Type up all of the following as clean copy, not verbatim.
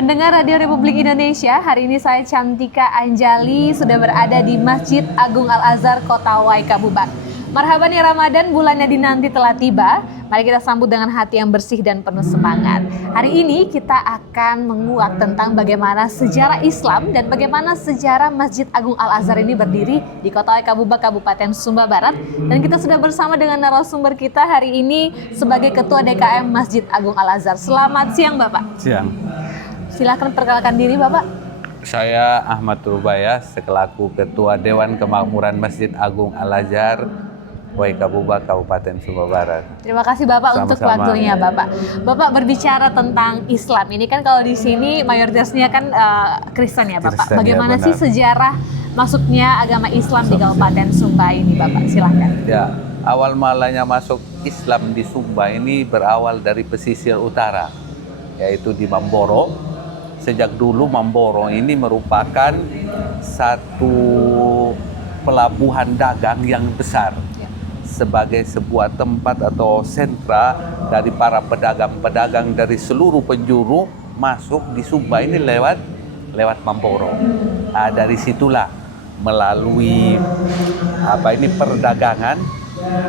Pendengar Radio Republik Indonesia, hari ini saya Cantika Anjali sudah berada di Masjid Agung Al-Azhar Kota Waikabubak. Marhaban ya Ramadan, bulannya dinanti telah tiba. Mari kita sambut dengan hati yang bersih dan penuh semangat. Hari ini kita akan menguak tentang bagaimana sejarah Islam dan bagaimana sejarah Masjid Agung Al-Azhar ini berdiri di Kota Waikabubak, Kabupaten Sumba Barat. Dan kita sudah bersama dengan narasumber kita hari ini sebagai Ketua DKM Masjid Agung Al-Azhar. Selamat siang Bapak. Siang. Silakan perkenalkan diri Bapak. Saya Ahmad Rubaya, selaku Ketua Dewan Kemakmuran Masjid Agung Al-Azhar Waikabubak, Kabupaten Sumba Barat. Terima kasih Bapak untuk waktunya Bapak. Bapak berbicara tentang Islam. Ini kan kalau di sini mayoritasnya kan Kristen ya Bapak. Kristen, bagaimana ya, sih sejarah masuknya agama Islam di Kabupaten Sumba ini Bapak? Silahkan. Ya, awal mulanya masuk Islam di Sumba ini berawal dari pesisir utara, yaitu di Mamboro. Sejak dulu Mamboro ini merupakan satu pelabuhan dagang yang besar, sebagai sebuah tempat atau sentra dari para pedagang-pedagang dari seluruh penjuru masuk di Sumba ini lewat Mamboro. Dari situlah melalui perdagangan,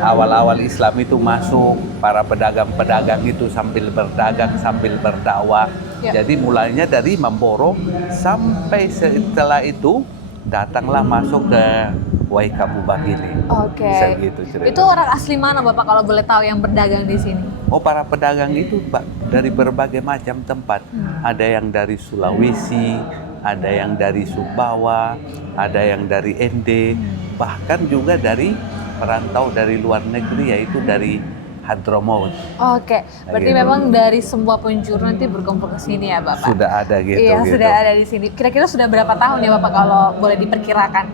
awal-awal Islam itu masuk, para pedagang-pedagang itu sambil berdagang sambil berdakwah. Jadi mulainya dari Mamboro sampai setelah itu datanglah masuk ke Waikabubak ini. Oke. Segitu cerita. Itu orang asli mana Bapak kalau boleh tahu yang berdagang di sini? Oh, para pedagang itu dari berbagai macam tempat. Ada yang dari Sulawesi, ada yang dari Sumbawa, ada yang dari Ende, bahkan juga dari perantau dari luar negeri, yaitu dari Hadramaut. Oke, berarti gitu. memang dari semua penjuru nanti berkumpul ke sini ya Bapak? Sudah ada gitu. Iya, sudah ada di sini. Kira-kira sudah berapa tahun ya Bapak kalau boleh diperkirakan?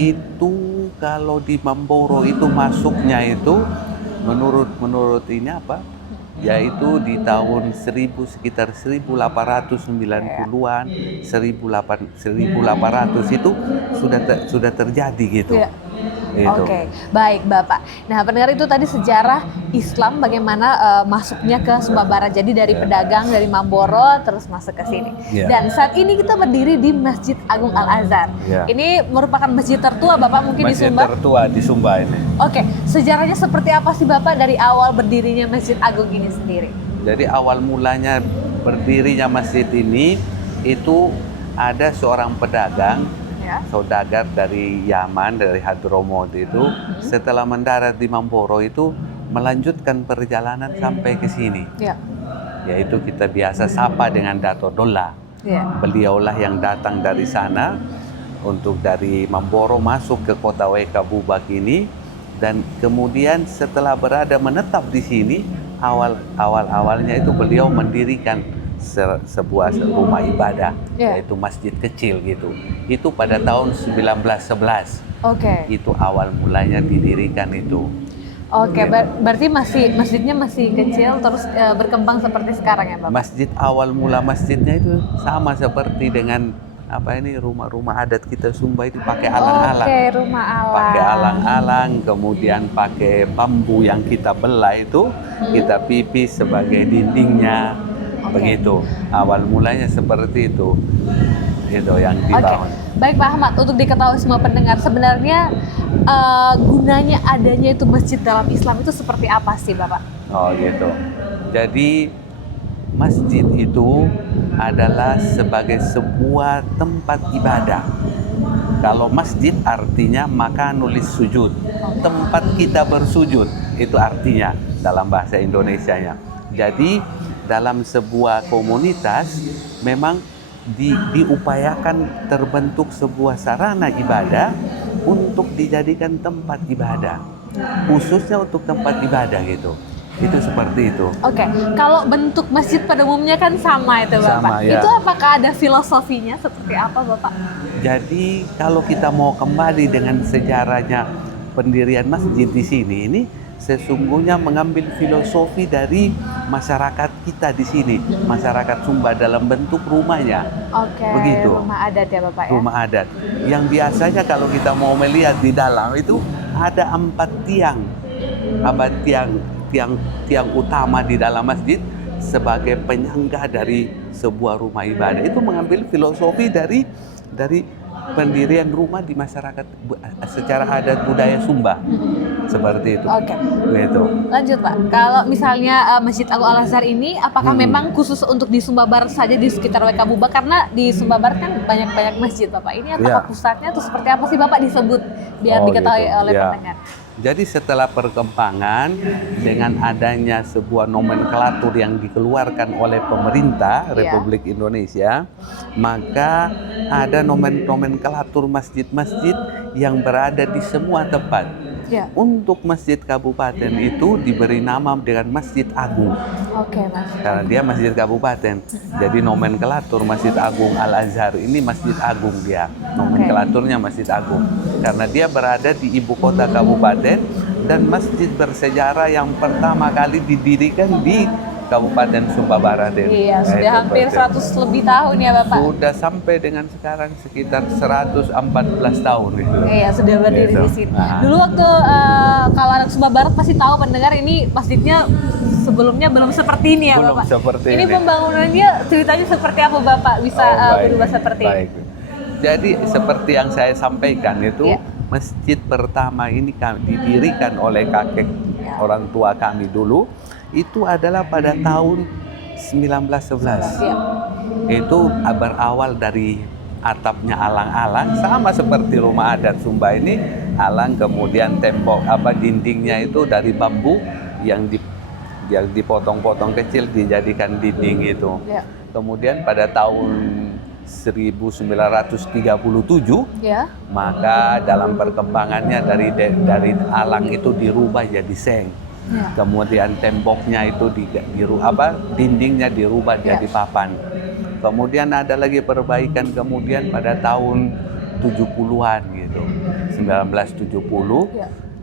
Itu kalau di Mamboro itu masuknya itu menurut ini yaitu di tahun sekitar 1890-an, 1800 itu sudah terjadi gitu. Ya. Oke, baik Bapak. Nah, pendengar itu tadi sejarah Islam bagaimana masuknya ke Sumba Barat. Jadi dari pedagang dari Mamboro terus masuk ke sini. Dan saat ini kita berdiri di Masjid Agung Al-Azhar. Ini merupakan masjid tertua Bapak mungkin di Sumba? Masjid tertua di Sumba ini. Oke, sejarahnya seperti apa sih Bapak dari awal berdirinya Masjid Agung ini sendiri? Jadi awal mulanya berdirinya masjid ini itu ada seorang pedagang, saudagar dari Yaman, dari Hadramaut itu, setelah mendarat di Mamboro itu melanjutkan perjalanan sampai ke sini. Yaitu kita biasa sapa dengan Dato Dolla. Beliaulah yang datang dari sana untuk dari Mamboro masuk ke kota Waikabubak ini, dan kemudian setelah menetap di sini, awalnya itu beliau mendirikan sebuah rumah ibadah, yaitu masjid kecil gitu. Itu pada tahun 1911. Itu awal mulanya didirikan itu. Berarti masjidnya masih kecil terus berkembang seperti sekarang ya Bapak? Awal mula masjidnya itu sama seperti dengan rumah-rumah adat kita Sumba itu pakai alang-alang. Rumah alang. Pakai alang-alang, kemudian pakai bambu yang kita belah itu, kita pipis sebagai dindingnya. Begitu. Awal mulanya seperti itu. Itu yang dibangun. Baik Pak Ahmad, untuk diketahui semua pendengar, sebenarnya gunanya adanya itu masjid dalam Islam itu seperti apa sih Bapak? Oh gitu. Jadi masjid itu adalah sebagai sebuah tempat ibadah. Kalau masjid artinya maka nulis sujud. Tempat kita bersujud, itu artinya dalam bahasa Indonesianya. Jadi dalam sebuah komunitas memang diupayakan terbentuk sebuah sarana ibadah untuk dijadikan tempat ibadah, khususnya untuk tempat ibadah gitu. Itu seperti itu. Kalau bentuk masjid pada umumnya kan sama itu Bapak. Sama, ya. Itu apakah ada filosofinya seperti apa Bapak? Jadi kalau kita mau kembali dengan sejarahnya pendirian masjid di sini, ini sesungguhnya mengambil filosofi dari masyarakat kita di sini, masyarakat Sumba dalam bentuk rumahnya. Begitu. Rumah adat ya Bapak ya? Rumah adat. Yang biasanya kalau kita mau melihat di dalam itu ada 4 tiang. Tiang utama di dalam masjid, sebagai penyangga dari sebuah rumah ibadah. Itu mengambil filosofi dari pendirian rumah di masyarakat secara adat budaya Sumba. Seperti itu. Oke. Gitu. Lanjut Pak, kalau misalnya Masjid Agung Al-Azhar ini apakah memang khusus untuk di Sumba Barat saja di sekitar WK Bubak? Karena di Sumba Barat kan banyak masjid Bapak. Ini apakah pusatnya atau seperti apa sih Bapak disebut biar diketahui oleh pendengar? Jadi setelah perkembangan dengan adanya sebuah nomenklatur yang dikeluarkan oleh pemerintah Republik Indonesia, maka ada nomenklatur masjid-masjid yang berada di semua tempat. Untuk masjid kabupaten itu diberi nama dengan Masjid Agung. Oke, Mas. Karena dia masjid kabupaten. Jadi nomenklatur Masjid Agung Al-Azhar ini Masjid Agung dia. Nomenklaturnya Masjid Agung. Karena dia berada di ibu kota kabupaten dan masjid bersejarah yang pertama kali didirikan di Kabupaten Sumba Barat ini. Iya, sudah hampir 100 lebih tahun ya Bapak. Sudah sampai dengan sekarang sekitar 114 tahun itu. Iya, sudah berdiri di sini. Dulu waktu kalau anak Sumba Barat pasti tahu pendengar ini masjidnya sebelumnya belum seperti ini ya Bapak. Seperti ini pembangunannya ceritanya seperti apa Bapak bisa berubah seperti ini? Jadi seperti yang saya sampaikan itu masjid pertama ini didirikan oleh kakek orang tua kami dulu. Itu adalah pada tahun 1911. Itu berawal dari atapnya alang-alang, sama seperti rumah adat Sumba ini, alang, kemudian tembok dindingnya itu dari bambu yang dipotong-potong kecil dijadikan dinding itu. Kemudian pada tahun 1937 maka dalam perkembangannya dari alang itu dirubah jadi seng. Kemudian temboknya itu dindingnya dirubah jadi papan. Kemudian ada lagi perbaikan kemudian pada tahun 70-an gitu. 1970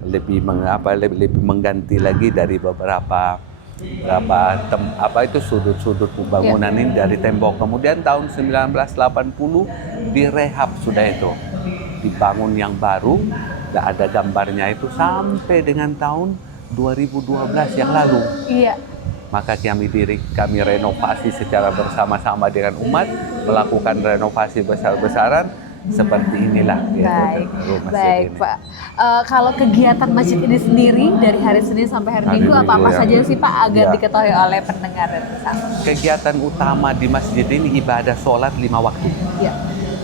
lebih mengganti lagi dari beberapa sudut-sudut pembangunan ini dari tembok. Kemudian tahun 1980 direhab sudah itu. Dibangun yang baru, ada gambarnya itu sampai dengan tahun 2012 yang lalu. Maka kami renovasi secara bersama-sama dengan umat, melakukan renovasi besar-besaran seperti inilah. Baik Pak. Kalau kegiatan masjid ini sendiri dari hari Senin sampai hari Minggu apa saja sih Pak agar diketahui oleh pendengar dan bersama? Kegiatan utama di masjid ini ibadah sholat 5 waktu.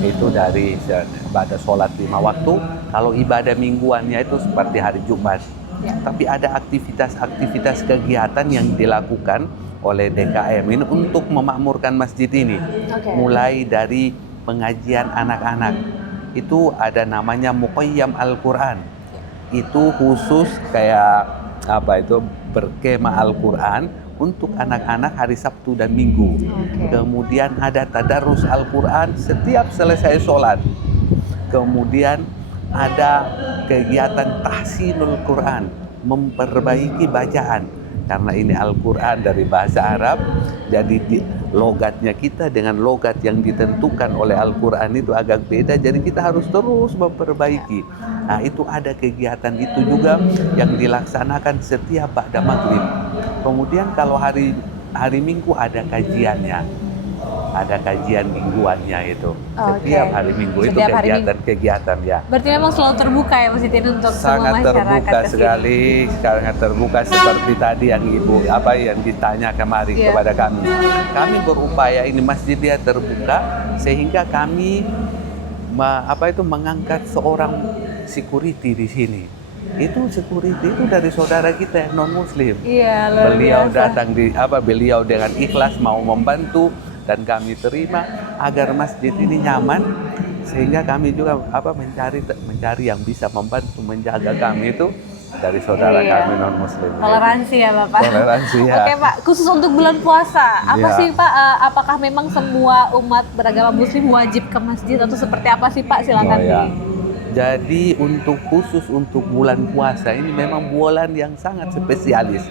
Itu dari ibadah sholat 5 waktu. Kalau ibadah mingguannya itu seperti hari Jumat. Tapi ada aktivitas kegiatan yang dilakukan oleh DKM ini untuk memakmurkan masjid ini. Mulai dari pengajian anak-anak. Itu ada namanya Muqayyam Al-Quran. Itu khusus kayak berkemah Al-Quran untuk anak-anak hari Sabtu dan Minggu. Kemudian ada tadarus Al-Quran setiap selesai sholat. Kemudian ada kegiatan tahsinul Quran, memperbaiki bacaan. Karena ini Al-Quran dari bahasa Arab, jadi logatnya kita dengan logat yang ditentukan oleh Al-Quran itu agak beda, jadi kita harus terus memperbaiki. Nah, itu ada kegiatan itu juga yang dilaksanakan setiap ba'da maghrib. Kemudian kalau hari Minggu ada kajiannya. Ada kajian mingguannya itu. Setiap hari Minggu itu kegiatan ya. Berarti memang selalu terbuka ya masjid ini untuk semua masyarakat. Sangat terbuka sekali, sangat terbuka seperti tadi yang Ibu yang ditanya kemarin kepada kami. Kami berupaya ini masjid dia terbuka sehingga kami mengangkat seorang security di sini. Itu security itu dari saudara kita yang non muslim. Beliau datang beliau dengan ikhlas mau membantu dan kami terima agar masjid ini nyaman, sehingga kami juga mencari yang bisa membantu menjaga kami itu dari saudara kami non muslim. Toleransi ya Bapak. Toleransi ya. Oke Pak, khusus untuk bulan puasa, apa sih Pak? Apakah memang semua umat beragama muslim wajib ke masjid atau seperti apa sih Pak? Silakan Jadi khusus untuk bulan puasa ini memang bulan yang sangat spesialis,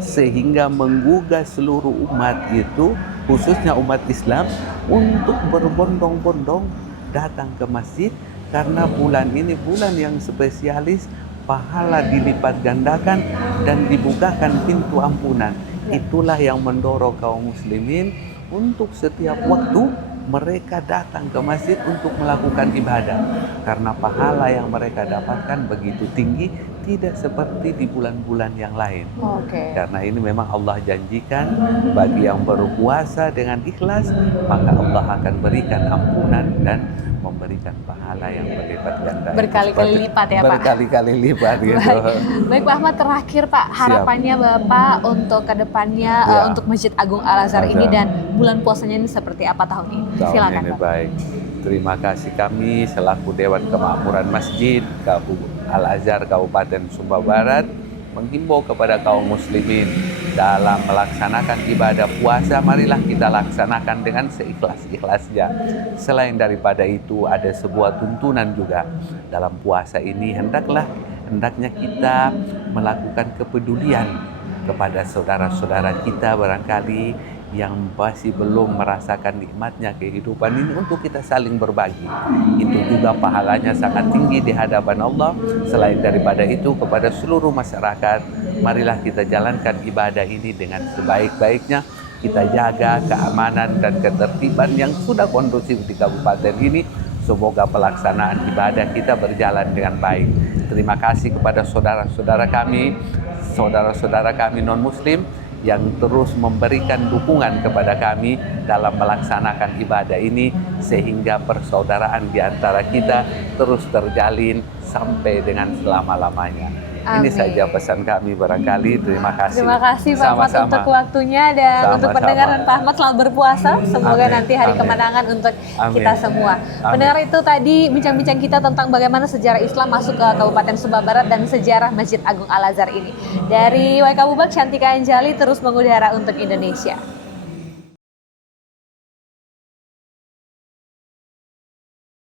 sehingga menggugah seluruh umat itu, khususnya umat Islam, untuk berbondong-bondong datang ke masjid karena bulan ini bulan yang spesialis, pahala dilipat gandakan dan dibukakan pintu ampunan. itulah yang mendorong kaum muslimin untuk setiap waktu mereka datang ke masjid untuk melakukan ibadah. Karena pahala yang mereka dapatkan begitu tinggi, tidak seperti di bulan-bulan yang lain. Karena ini memang Allah janjikan bagi yang berpuasa dengan ikhlas, maka Allah akan berikan ampunan dan memberikan pahala yang berlipat ganda. Berkali-kali lipat ya Pak? Berkali-kali lipat gitu. Baik Pak Ahmad, terakhir Pak, harapannya Bapak untuk kedepannya untuk Masjid Agung Al-Azhar ini dan bulan puasanya ini seperti apa tahun ini? Silakan Pak. Baik. Terima kasih kami selaku Dewan Kemakmuran Masjid Al-Azhar Kabupaten Sumba Barat menghimbau kepada kaum muslimin dalam melaksanakan ibadah puasa, marilah kita laksanakan dengan seikhlas-ikhlasnya. Selain daripada itu, ada sebuah tuntunan juga dalam puasa ini, hendaknya kita melakukan kepedulian kepada saudara-saudara kita barangkali yang masih belum merasakan nikmatnya kehidupan ini, untuk kita saling berbagi. Itu juga pahalanya sangat tinggi di hadapan Allah. Selain daripada itu, kepada seluruh masyarakat, marilah kita jalankan ibadah ini dengan sebaik-baiknya. Kita jaga keamanan dan ketertiban yang sudah kondusif di kabupaten ini. Semoga pelaksanaan ibadah kita berjalan dengan baik. Terima kasih kepada saudara-saudara kami non-muslim yang terus memberikan dukungan kepada kami dalam melaksanakan ibadah ini, sehingga persaudaraan di antara kita terus terjalin sampai dengan selama-lamanya. Ini saja pesan kami barangkali. Terima kasih. Terima kasih Pak Ahmad untuk waktunya dan untuk pendengar dan Pak Ahmad selamat berpuasa. Semoga nanti hari kemenangan untuk kita semua. Pendengar, itu tadi bincang-bincang kita tentang bagaimana sejarah Islam masuk ke Kabupaten Sumba Barat dan sejarah Masjid Agung Al-Azhar ini. Dari Waika Bubak, Cantika Anjali terus mengudara untuk Indonesia.